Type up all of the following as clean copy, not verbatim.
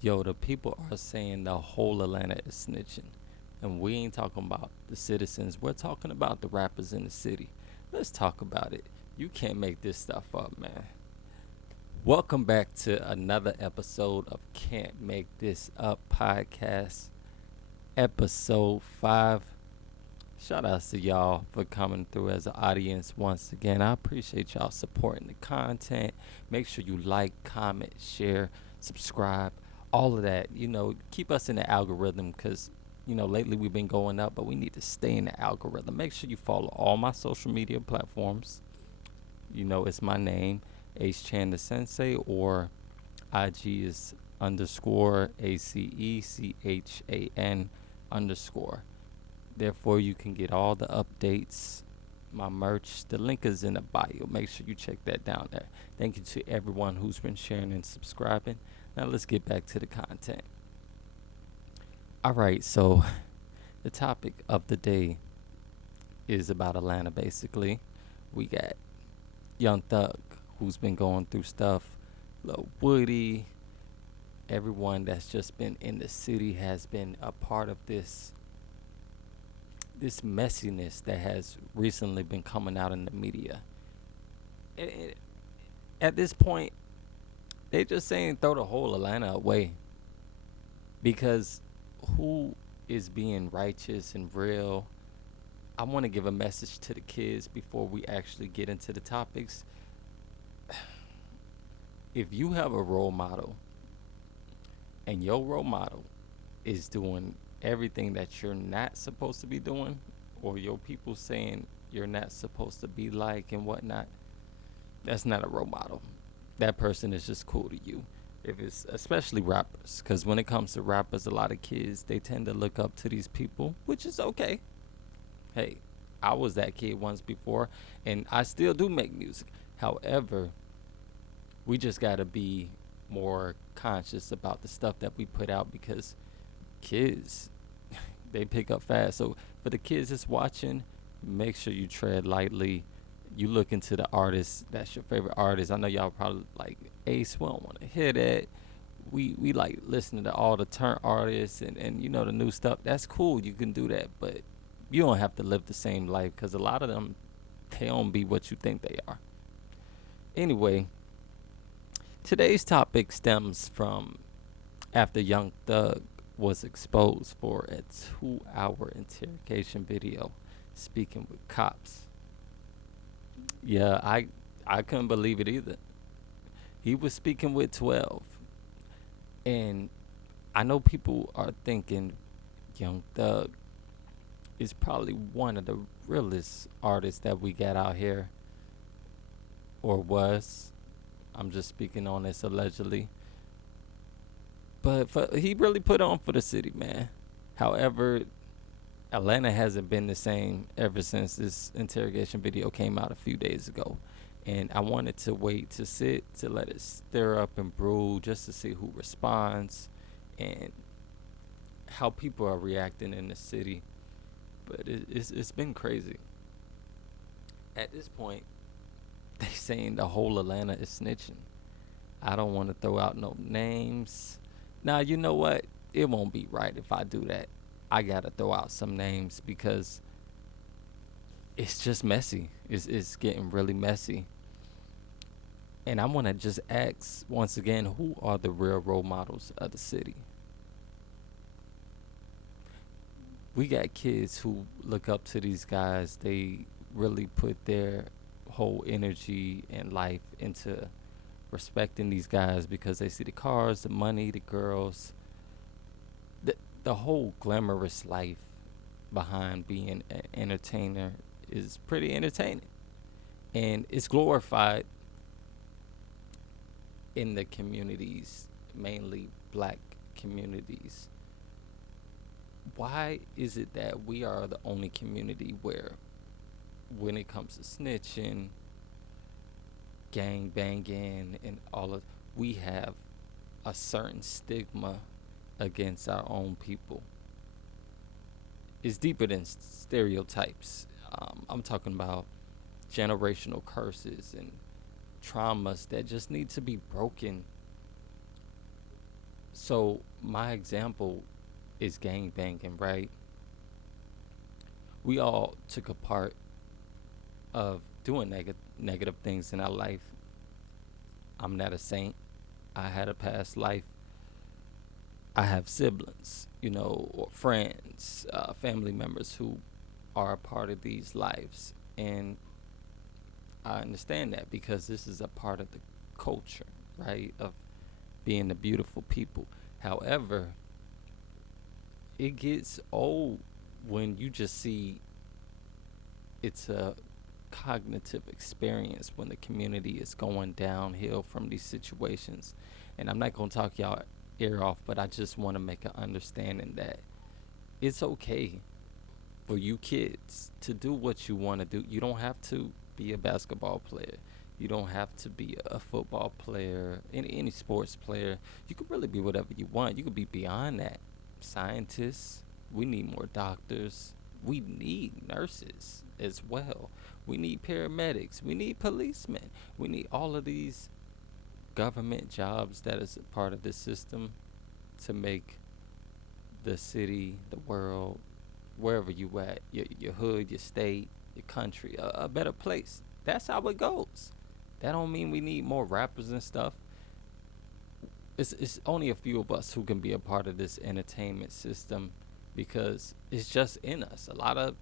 Yo, the people are saying the whole Atlanta is snitching. And we ain't talking about the citizens. We're talking about the rappers in the city. Let's talk about it. You can't make this stuff up, man. Welcome back to another episode of Can't Make This Up podcast, episode 5. Shout outs to y'all for coming through as an audience once again. I appreciate y'all supporting the content. Make sure you like, comment, share, subscribe, all of that. Keep us in the algorithm because, lately we've been going up, but we need to stay in the algorithm. Make sure you follow all my social media platforms. It's my name, H Chan the Sensei, or IG is underscore ACECHAN underscore. Therefore, you can get all the updates, my merch. The link is in the bio. Make sure you check that down there. Thank you to everyone who's been sharing and subscribing. Now, let's get back to the content. All right, so the topic of the day is about Atlanta, basically. We got Young Thug, who's been going through stuff, Lil Woody. Everyone that's just been in the city has been a part of this messiness that has recently been coming out in the media. At this point, they just saying throw the whole Atlanta away because who is being righteous and real? I want to give a message to the kids before we actually get into the topics. If you have a role model and your role model is doing everything that you're not supposed to be doing, or your people saying you're not supposed to be like and whatnot, that's not a role model. That person is just cool to you. If it's especially rappers, because when it comes to rappers, a lot of kids they tend to look up to these people, which is okay. Hey, I was that kid once before, and I still do make music. However, we just gotta be more conscious about the stuff that we put out because kids they pick up fast. So for the kids that's watching, make sure you tread lightly. You look into the artist that's your favorite artist. I know y'all probably like Ace. We don't want to hear that. We like listening to all the turn artists and the new stuff. That's cool. You can do that, but you don't have to live the same life because a lot of them they don't be what you think they are. Anyway, today's topic stems from after Young Thug was exposed for a 2-hour interrogation video speaking with cops. Yeah, I couldn't believe it either. He was speaking with 12. And I know people are thinking Young Thug is probably one of the realest artists that we got out here, or was. I'm just speaking on this allegedly. But he really put on for the city, man. However, Atlanta hasn't been the same ever since this interrogation video came out a few days ago. And I wanted to wait to let it stir up and brew just to see who responds and how people are reacting in the city. But it's been crazy. At this point, they saying the whole Atlanta is snitching. I don't want to throw out no names. Now, you know what? It won't be right if I do that. I got to throw out some names because it's just messy. It's getting really messy. And I want to just ask once again, who are the real role models of the city? We got kids who look up to these guys. They really put their whole energy and life into respecting these guys because they see the cars, the money, the girls, the whole glamorous life behind being an entertainer is pretty entertaining. And it's glorified in the communities, mainly black communities. Why is it that we are the only community where, when it comes to snitching, gang banging, and all of, we have a certain stigma against our own people? It's deeper than stereotypes. I'm talking about generational curses and traumas that just need to be broken So my example is gang banging, right? We all took a part of doing negative things in our life. I'm not a saint. I had a past life. I have siblings, or friends, family members who are a part of these lives. And I understand that because this is a part of the culture, right? Of being a beautiful people. However, it gets old when you just see it's a cognitive experience when the community is going downhill from these situations. And I'm not going to talk y'all ear off, but I just want to make an understanding that it's okay for you kids to do what you want to do. You don't have to be a basketball player. You don't have to be a football player, any sports player. You could really be whatever you want. You could be beyond that. Scientists. We need more doctors. We need nurses as well. We need paramedics. We need policemen. We need all of these government jobs that is a part of this system to make the city, the world, wherever you at, your hood, your state, your country, a better place. That's how it goes. That don't mean we need more rappers and stuff. It's only a few of us who can be a part of this entertainment system because it's just in us. A lot of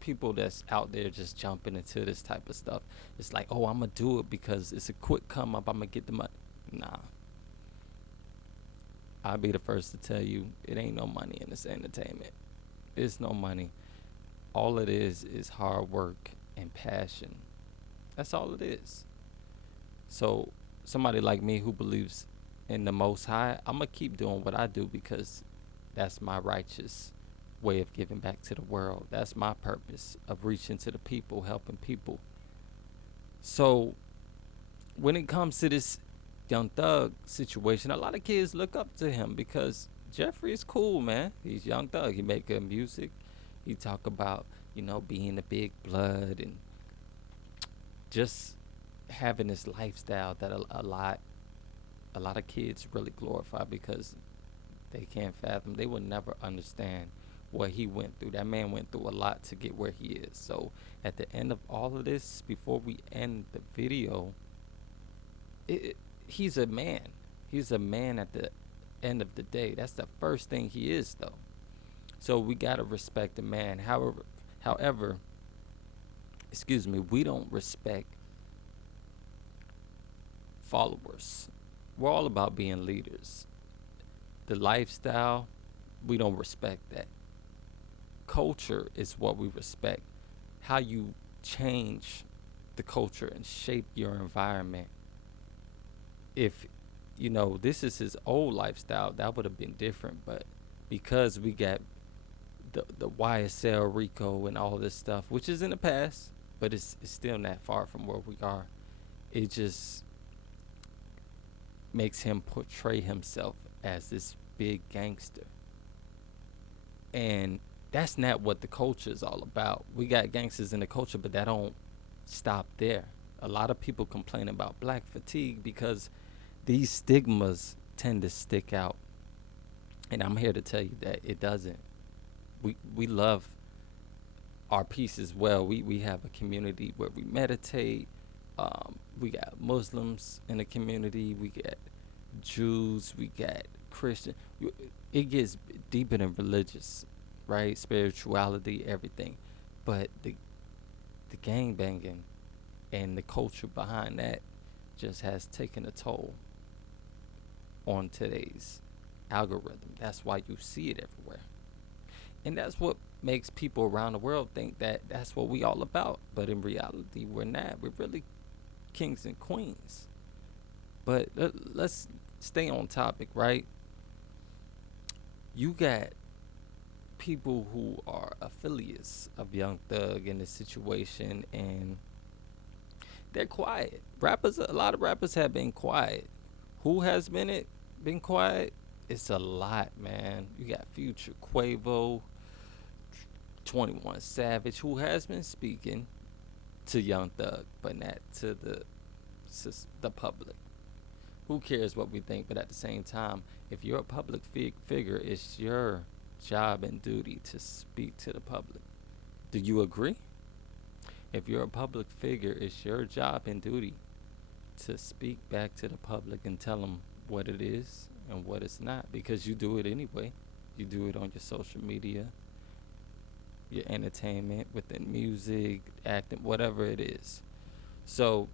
people that's out there just jumping into this type of stuff. It's like, oh, I'm gonna do it because it's a quick come up. I'm gonna get the money. Nah, I'll be the first to tell you it ain't no money in this entertainment. It's no money. All it is hard work and passion. That's all it is. So somebody like me who believes in the Most High, I'm gonna keep doing what I do because that's my righteous way of giving back to the world. That's my purpose of reaching to the people, helping people. So when it comes to this Young Thug situation, a lot of kids look up to him because Jeffrey is cool, man. He's Young Thug. He make good music. He talk about being a big blood and just having this lifestyle that a lot of kids really glorify because they can't fathom. They will never understand what he went through. That man went through a lot to get where he is. So at the end of all of this, before we end the video, he's a man. He's a man at the end of the day. That's the first thing he is, though. So we gotta respect the man. However, excuse me, we don't respect followers. We're all about being leaders. The lifestyle, we don't respect that. Culture is what we respect. How you change the culture and shape your environment. If this is his old lifestyle, that would have been different. But because we got the YSL Rico and all this stuff, which is in the past, but it's still not far from where we are. It just makes him portray himself as this big gangster. And that's not what the culture is all about. We got gangsters in the culture, but that don't stop there. A lot of people complain about black fatigue because these stigmas tend to stick out. And I'm here to tell you that it doesn't. We love our peace as well. We have a community where we meditate. We got Muslims in the community. We got Jews. We got Christian. It gets deeper than religious, right? Spirituality, everything. But the gang banging and the culture behind that just has taken a toll on today's algorithm. That's why you see it everywhere. And that's what makes people around the world think that that's what we all about. But in reality, we're not. We're really kings and queens. But let's stay on topic, right? You got people who are affiliates of Young Thug in this situation, and they're quiet. A lot of rappers have been quiet. Who has been quiet? It's a lot, man. You got Future, Quavo, 21 Savage, who has been speaking to Young Thug, but not to the public. who cares what we think? But at the same time, if you're a public figure, it's your job and duty to speak to the public. Do you agree? If you're a public figure, it's your job and duty to speak back to the public and tell them what it is and what it's not, because you do it anyway. You do it on your social media, your entertainment, within music, acting, whatever it is. So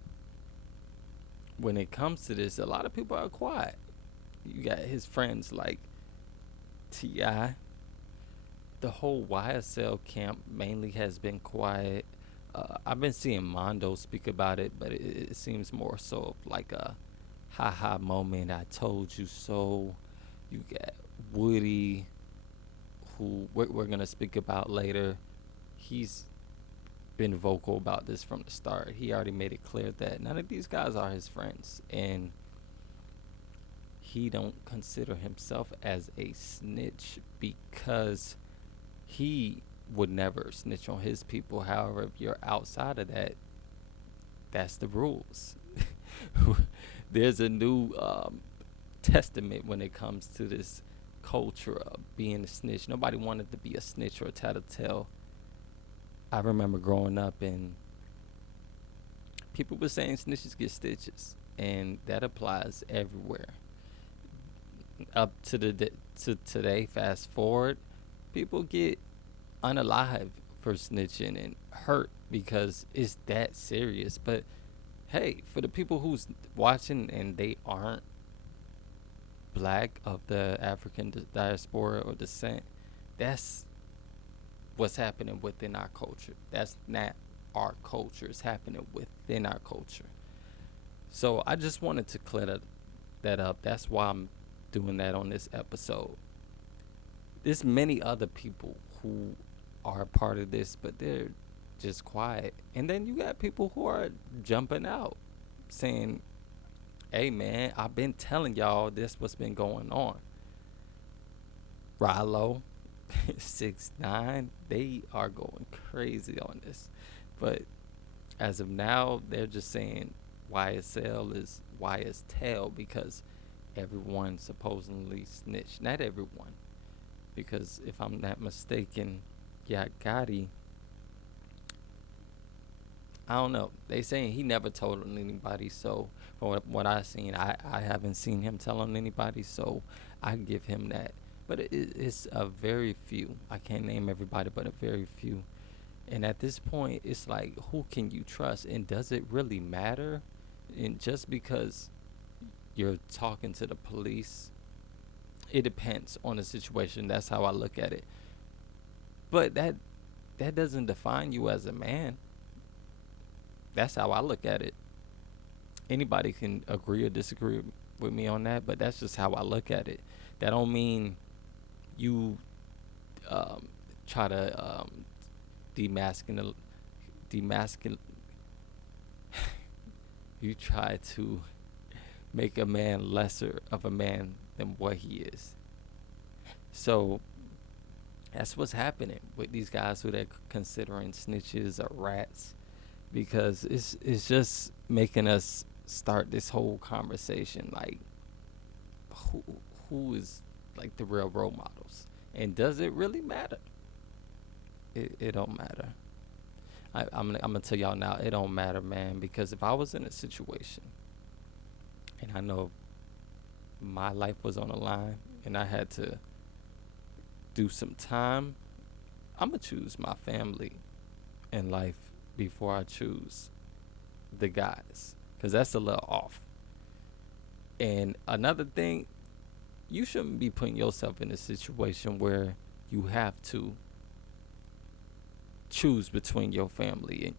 when it comes to this, a lot of people are quiet. You got his friends like T.I. The whole YSL camp mainly has been quiet. I've been seeing Mondo speak about it, but it seems more so like a haha moment. I told you so. You got Woody, who we're gonna speak about later. He's been vocal about this from the start. He already made it clear that none of these guys are his friends, and he don't consider himself as a snitch because he would never snitch on his people. However, if you're outside of that, that's the rules. There's a new testament when it comes to this culture of being a snitch. Nobody wanted to be a snitch or a tattletale. I remember growing up and people were saying snitches get stitches, and that applies everywhere. Up to to today, fast forward, people get unalive for snitching and hurt because it's that serious. But hey, for the people who's watching and they aren't black, of the African diaspora or descent, that's what's happening within our culture. That's not our culture. It's happening within our culture. So I just wanted to clear that up. That's why I'm doing that on this episode. There's many other people who are a part of this, but they're just quiet. And then you got people who are jumping out saying, hey man, I've been telling y'all this what's been going on. Rilo, 6ix9ine, they are going crazy on this. But as of now, they're just saying YSL is YSL because everyone supposedly snitched. Not everyone. Because if I'm not mistaken, Gotti, I don't know. They saying he never told on anybody. So from what I've seen, I haven't seen him tell on anybody. So I give him that. But it's a very few. I can't name everybody, but a very few. And at this point, it's like, who can you trust? And does it really matter? And just because you're talking to the police, it depends on the situation. That's how I look at it. But that doesn't define you as a man. That's how I look at it. Anybody can agree or disagree with me on that, but that's just how I look at it. That don't mean you try to demasculate. You try to make a man lesser of a man than what he is. So that's what's happening with these guys who they're considering snitches or rats, because it's just making us start this whole conversation like who who is like the real role models, and does it really matter? It don't matter. I'm gonna tell y'all now, it don't matter, man, because if I was in a situation and I know my life was on the line and I had to do some time, I'm gonna choose my family in life before I choose the guys, because that's a little off. And another thing, you shouldn't be putting yourself in a situation where you have to choose between your family and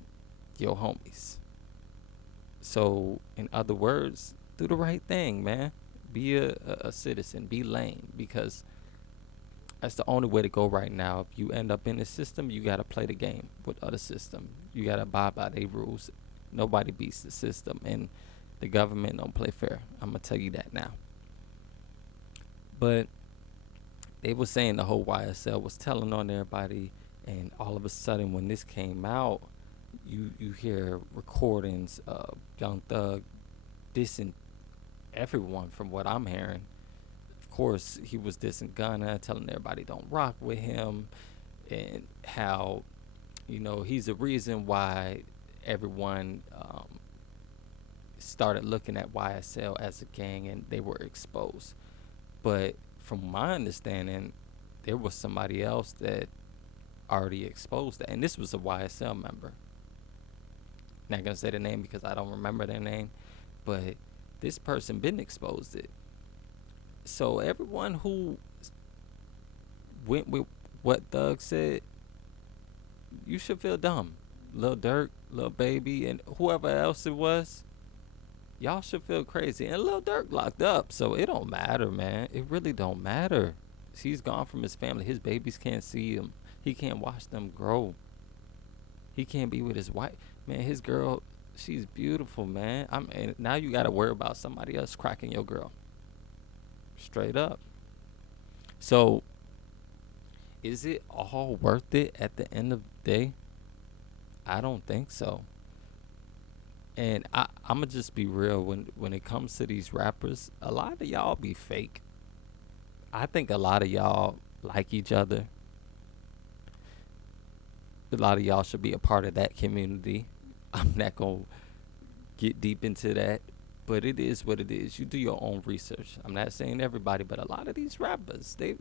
your homies. So, in other words, do the right thing, man. Be a citizen. Be lame, because that's the only way to go right now. If you end up in the system, you got to play the game with other system. You got to abide by their rules. Nobody beats the system, and the government don't play fair. I'm going to tell you that now. But they were saying the whole YSL was telling on everybody, and all of a sudden when this came out, you hear recordings of Young Thug dissing everyone from what I'm hearing. Of course, he was dissing Gunna, telling everybody don't rock with him, and how, he's the reason why everyone started looking at YSL as a gang and they were exposed. But from my understanding, there was somebody else that already exposed that, and this was a YSL member. Not gonna say the name because I don't remember their name, but this person been exposed it. So everyone who went with what Thug said, you should feel dumb. Lil Durk, Lil Baby, and whoever else it was, y'all should feel crazy. And Lil Durk locked up, so it don't matter, man. It really don't matter. He's gone from his family. His babies can't see him. He can't watch them grow. He can't be with his wife. Man, his girl, she's beautiful, man. And now you got to worry about somebody else cracking your girl. Straight up. So, is it all worth it at the end of the day? I don't think so. And I'ma just be real, when it comes to these rappers, a lot of y'all be fake. I think a lot of y'all like each other. A lot of y'all should be a part of that community. I'm not gonna get deep into that, but it is what it is. You do your own research. I'm not saying everybody, but a lot of these rappers, they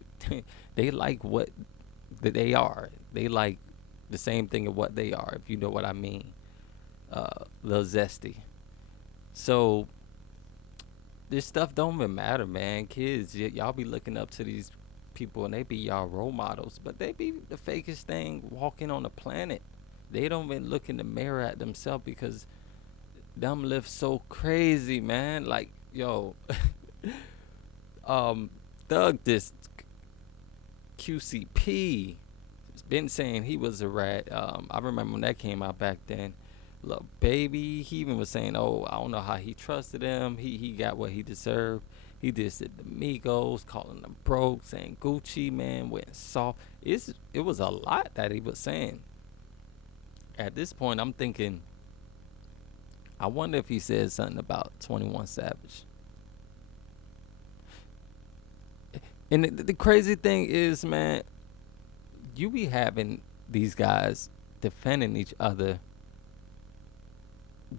they like what they are. They like the same thing of what they are, if you know what I mean. Little zesty. So this stuff don't even matter, man. Kids, y'all be looking up to these people and they be y'all role models, but they be the fakest thing walking on the planet. They don't even look in the mirror at themselves because them live so crazy, man. Like, yo, Thug, this QCP, has been saying he was a rat. I remember when that came out back then. Look, Baby, he even was saying, "Oh, I don't know how he trusted him. He got what he deserved. He did the Migos, calling them broke, saying Gucci man went soft. It was a lot that he was saying. At this point, I'm thinking, I wonder if he said something about 21 Savage. And the crazy thing is, man, you be having these guys defending each other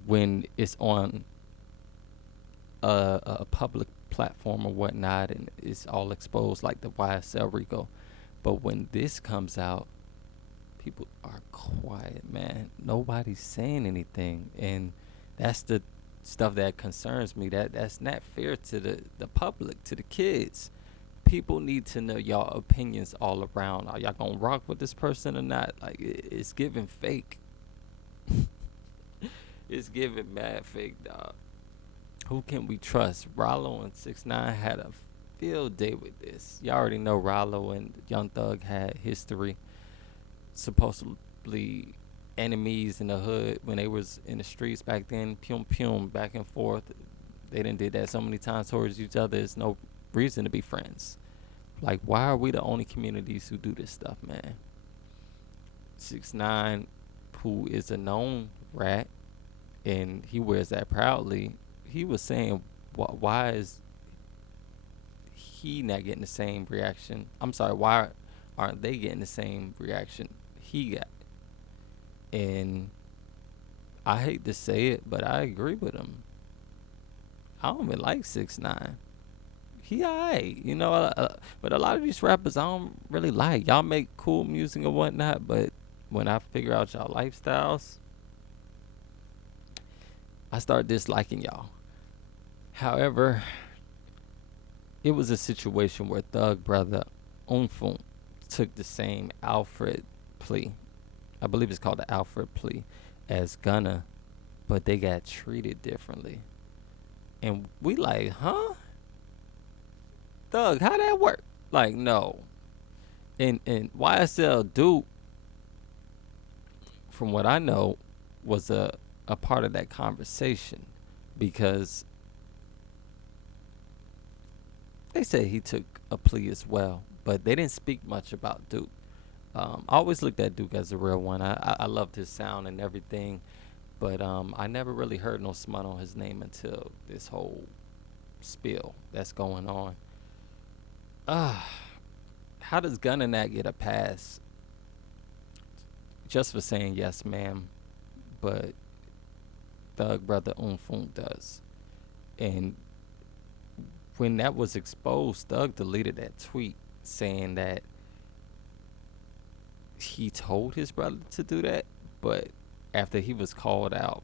when it's on a public platform or whatnot and it's all exposed like the YSL Rico. But when this comes out, people are quiet, man. Nobody's saying anything. And that's the stuff that concerns me. That's not fair to the public, to the kids. People need to know y'all opinions all around. Are y'all gonna rock with this person or not? Like, it's giving fake. It's giving mad fake, dog. Who can we trust? Rollo and 6ix9ine had a field day with this. Y'all already know Rollo and Young Thug had history. Supposedly enemies in the hood when they was in the streets back then. Pum pum, back and forth. They done did that so many times towards each other. There's no reason to be friends. Like, why are we the only communities who do this stuff, man? 6ix9ine, who is a known rat, and he wears that proudly. He was saying, why is he not getting the same reaction? I'm sorry, why aren't they getting the same reaction he got? And I hate to say it, but I agree with him. I don't even like 6ix9ine. He alright, but a lot of these rappers I don't really like. Y'all make cool music and whatnot, but when I figure out y'all lifestyles, I start disliking y'all. However, it was a situation where Thug brother Unfunk took the same Alfred plea. I believe it's called the Alfred plea as Gunna, but they got treated differently. And we like, huh? Thug, how that work? Like, no. And YSL Duke, from what I know, was a part of that conversation because they say he took a plea as well, but they didn't speak much about Duke. I always looked at Duke as a real one. I loved his sound and everything, but I never really heard no smut on his name until this whole spill that's going on. Uh, how does Gunna not get a pass just for saying yes, ma'am, but Thug Brother Unfunk does? And when that was exposed, Thug deleted that tweet saying that he told his brother to do that, but after he was called out,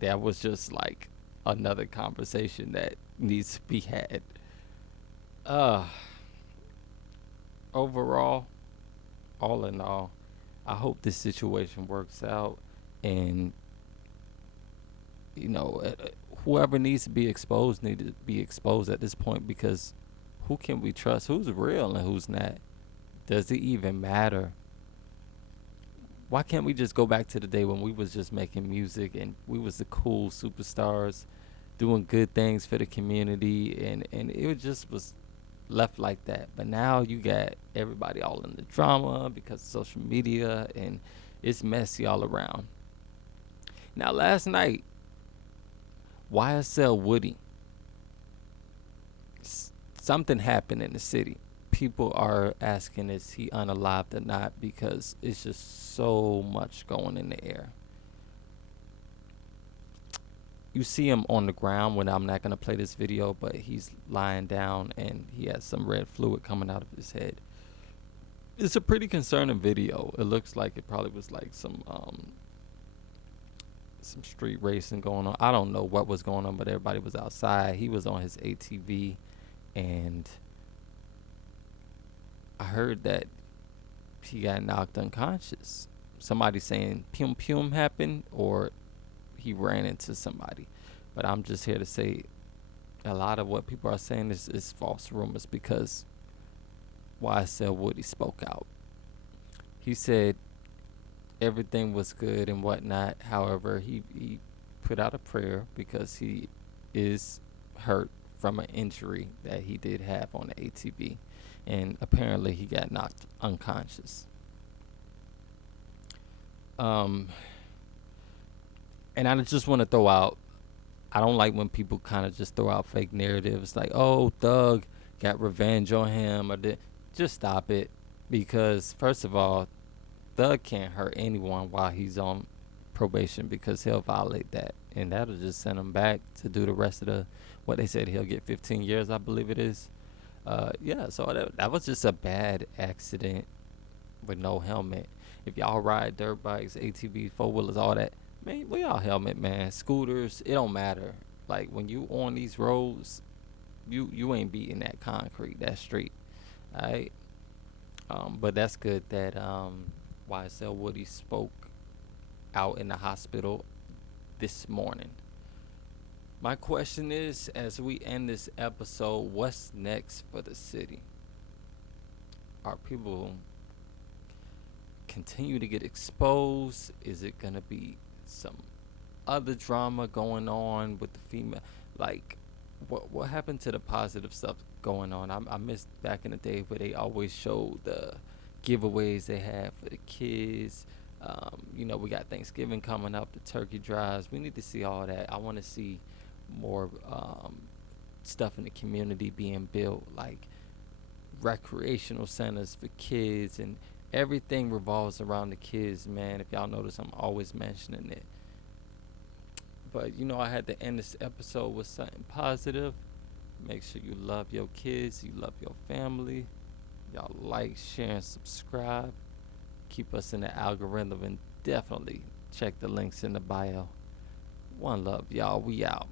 that was just like another conversation that needs to be had. Uh, Overall, all in all, I hope this situation works out, and you know, whoever needs to be exposed need to be exposed at this point, because who can we trust? Who's real and who's not? Does it even matter? Why can't we just go back to the day when we was just making music and we was the cool superstars doing good things for the community, and it just was left like that. But now you got everybody all in the drama because of social media, and it's messy all around. Now last night, YSL Woody, something happened in the city. People are asking, is he unalived or not, because it's just so much going in the air. You see him on the ground when I'm not going to play this video, but he's lying down and he has some red fluid coming out of his head. It's a pretty concerning video. It looks like it probably was like some street racing going on. I don't know what was going on, but everybody was outside. He was on his ATV, and I heard that he got knocked unconscious. Somebody saying "pum pum" happened, or he ran into somebody. But I'm just here to say a lot of what people are saying is false rumors, because YSL Woody spoke out. He said everything was good and whatnot. However, he put out a prayer because he is hurt from an injury that he did have on the ATV. And apparently he got knocked unconscious. Um, and I just want to throw out, I don't like when people kind of just throw out fake narratives like, oh, Thug got revenge on him, or just stop it. Because first of all, Thug can't hurt anyone while he's on probation, because he'll violate that, and that'll just send him back to do the rest of the, what they said, he'll get 15 years, I believe it is. Yeah, so that was just a bad accident with no helmet. If y'all ride dirt bikes, ATVs, four wheelers, all that, man, we all helmet, man. Scooters, it don't matter. Like when you on these roads, you ain't beating that concrete, that street, alright. But that's good that YSL Woody spoke out in the hospital this morning. My question is, as we end this episode, what's next for the city? Are people continue to get exposed? Is it gonna be some other drama going on with the female? Like, what happened to the positive stuff going on? I missed back in the day where they always showed the giveaways they had for the kids. We got Thanksgiving coming up, the turkey drives. We need to see all that. I want to see more stuff in the community being built, like recreational centers for kids, and everything revolves around the kids, man. If y'all notice, I'm always mentioning it. But I had to end this episode with something positive. Make sure you love your kids, you love your family. Y'all like, share, and subscribe. Keep us in the algorithm, and definitely check the links in the bio. One love, y'all. We out.